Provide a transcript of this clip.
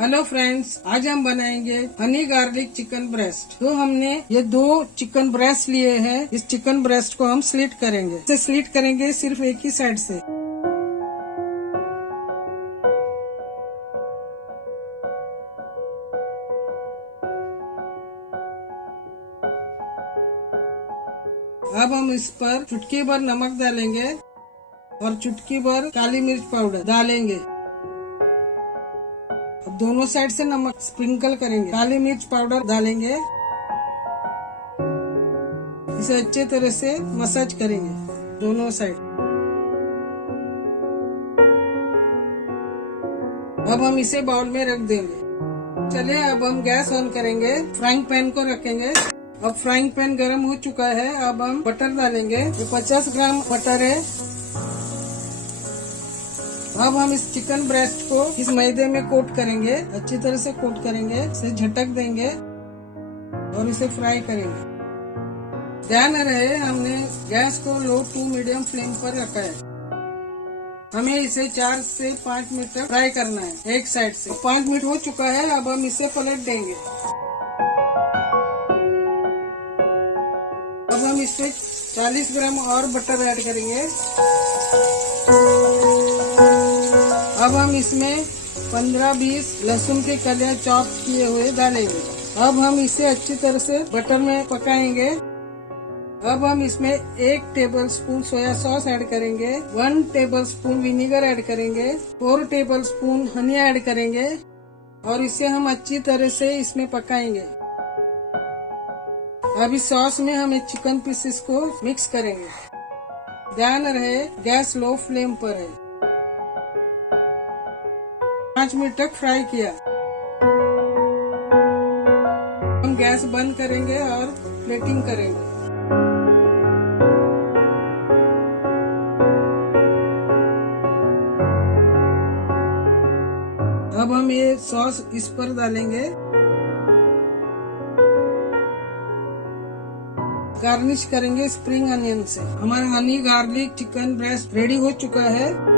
Hello friends, आज हम बनाएंगे हनी गार्लिक चिकन ब्रेस्ट। तो हमने ये 2 चिकन ब्रेस्ट लिए हैं। इस चिकन ब्रेस्ट को हम स्लिट करेंगे। इसे स्लिट करेंगे सिर्फ एक ही साइड से। अब हम इस पर चुटकी भर नमक डालेंगे और चुटकी भर काली मिर्च पाउडर डालेंगे। अब दोनों साइड से नमक स्प्रिंकल करेंगे। काली मिर्च पाउडर डालेंगे। इसे अच्छे तरह से मसाज करेंगे दोनों साइड। अब हम इसे बाउल में रख देंगे। चलिए अब हम गैस ऑन करेंगे। फ्राइंग पैन को रखेंगे। अब फ्राइंग पैन गरम हो चुका है। अब हम बटर डालेंगे। ये 50 ग्राम बटर है। अब हम इस चिकन ब्रेस्ट को इस मैदे में कोट करेंगे। अच्छी तरह से कोट करेंगे। इसे झटक देंगे और इसे फ्राई करेंगे। ध्यान रहे हमने गैस को लो टू मीडियम फ्लेम पर रखा है। हमें इसे 4 से 5 मिनट तक फ्राई करना है एक साइड से। 5 मिनट हो चुका है। अब हम इसे पलट देंगे। अब हम इसमें 40 ग्राम और बटर ऐड करेंगे। अब हम इसमें 15-20 लहसुन के कलियां चॉप किए हुए डालेंगे। अब हम इसे अच्छी तरह से बटर में पकाएंगे। अब हम इसमें 1 टेबलस्पून सोया सॉस ऐड करेंगे, 1 टेबलस्पून विनेगर ऐड करेंगे, 4 टेबलस्पून हनी ऐड करेंगे और इसे हम अच्छी तरह से इसमें पकाएंगे। अब इस सॉस में हम चिकन पीसेस को मिक्स करेंगे। ध्यान रहे गैस लो फ्लेम पर है। 5 मिनट तक फ्राई किया। हम गैस बंद करेंगे और प्लेटिंग करेंगे। अब हम ये सॉस इस पर डालेंगे। गार्निश करेंगे स्प्रिंग अनियन से। हमारा Honey garlic chicken breast ready हो चुका है।